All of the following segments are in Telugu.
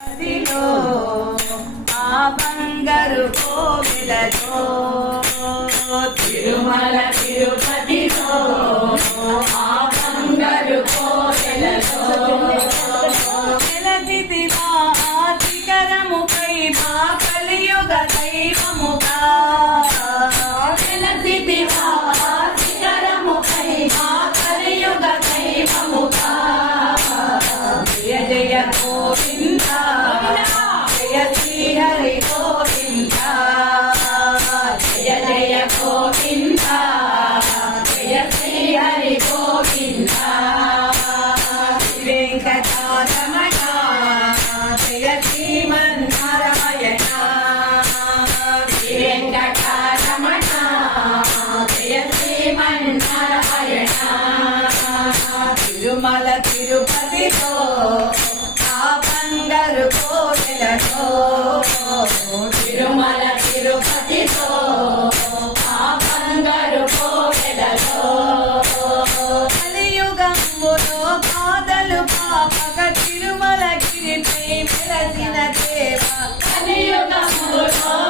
అదిలో ఆ బంగారు కోవెలలో తిరుమల తిరుపతిలో ఆ బంగారు కోవెలలో వెలసిదివా శిఖరముపై మా కలియుగ దైవముగా వెలసిదివా శిఖరముపై మా కలియుగ దైవముగా జయ జయ గోవింద జయ శ్రీ హరి గోవింద జయ జయ గోవింద జయ శ్రీ హరి గోవింద వెంకటరమణ జయ శ్రీమన్నారాయణ వెంకటరమణ జయ శ్రీమన్నారాయణ తిరుమల తిరుపతిలో ఆ బంగారు కోవెలలో తిరుమల తిరుపతిలో ఆ బంగారు కోవెలలో కలియుగంలో బాధలు పాపక తిరుమలగిరిపై వెలసిన దేవ కలియుగంలో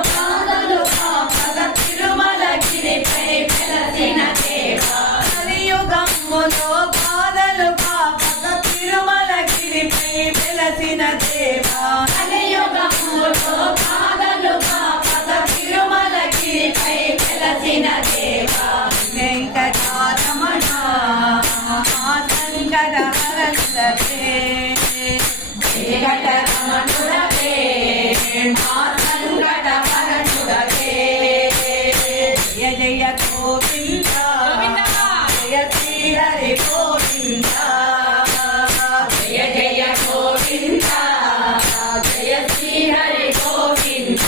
బాధలు పాపక తిరుమలగిరిపై వెలసిన దేవ కలియుగంలో బాధలు పాపక తిరుమలగిరిపై వెలసిన దేవ కలియుగంలో బాధలు పాపక తిరుమలగిరిపై వెలసిన దేవ వెంకటరమణ మా సంకట హరణుడవే వెంకటరమణుడవే మా సంకట హరణుడవే జయ జయ గోవింద జయ శ్రీ హరి గోవింద జయ జయ గోవింద జయ శ్రీ హరి గోవింద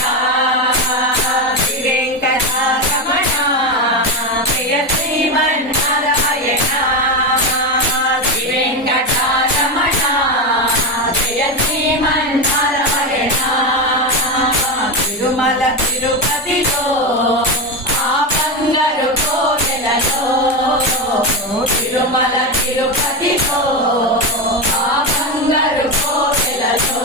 వెంకటరమణ జయ శ్రీమన్నారాయణ వెంకటరమణ జయ శ్రీమన్నారాయణ తిరుమల తిరుపతిలో ఆ బంగారు కోవెలలో తిరుమల తిరుపతిలో ఆ బంగారు కోవెలలో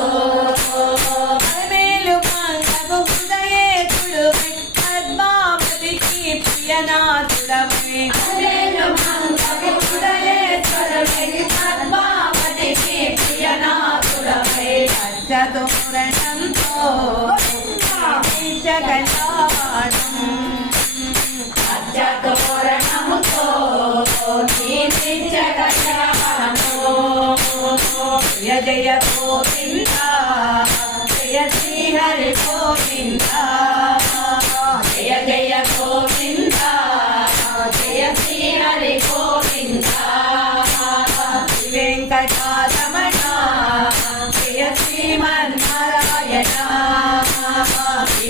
మేలు మంగకు హృదయేతుడువై పద్మావతికి ప్రియనాథుడవై మేలు మంగకు హృదయేతుడువై పద్మావతికి ప్రియనాథుడవై పంచతోరణంతో జగన్నాథం పంచతోరణముతో జయ జయ గోవింద జయ శ్రీ హరి గోవింద జయ జయ గోవింద జయ శ్రీ హరి గోవింద వెంకటరమణ జయ శ్రీమన్నారాయణ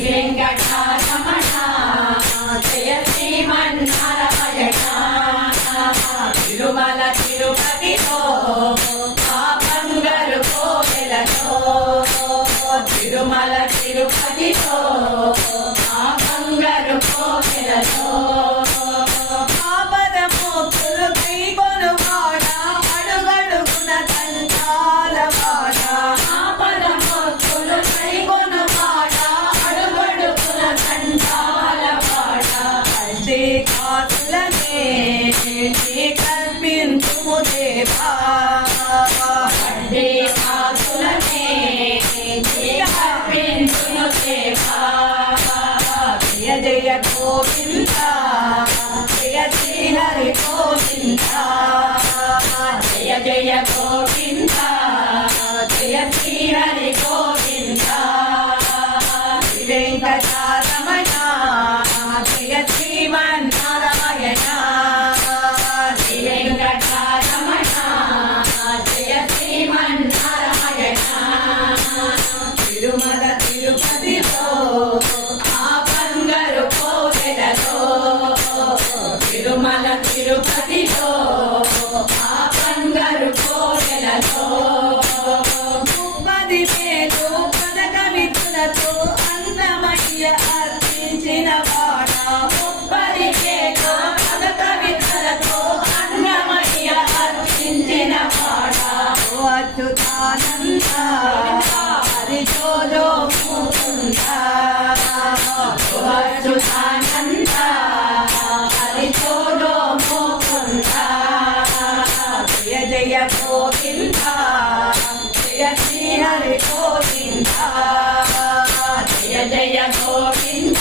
వెంకటరమణ జయ శ్రీమన్నారాయణ తిరుమల తిరుపతిలో ఆ బంగారు కోవెలలో తిరుమల తిరుపతిలో ఆ బంగారు కోవెలలో పాపరమోక్తులు కైకొనువాడ అడుగడుగున దండాలవాడ పాపరమోక్తులు కైకొనువాడ అడుగడుగున దండాలవాడ అదే కాసులనే కల్పించుము దేవా అదే కాసులనే కల్పించుము దేవా జయ జయ గోవింద జయ శ్రీ హరి గోవింద జయ జయ గోవింద జయ శ్రీ హరి గోవింద వెంకటరమణ జయ శ్రీమన్నారాయణ వెంకటరమణ జయ శ్రీమన్నారాయణ తిరుమల తిరుపతిలో ఆ బంగారు కోవెలలో తిరుమల తిరుపతిలో ఆ బంగారు కోవెలలో 30,000 పదక విధులతో అన్నమయ్య అర్పించిన వాడ 30,000 పదక విధులతో అన్నమయ్య అర్పించిన వాడ అచ్యుతానంద అచ్యుతానంద హరి చోడో ముకుంద జయ జయ గోవింద జయ శ్రీ హరి గోవింద జయ జయ గోవింద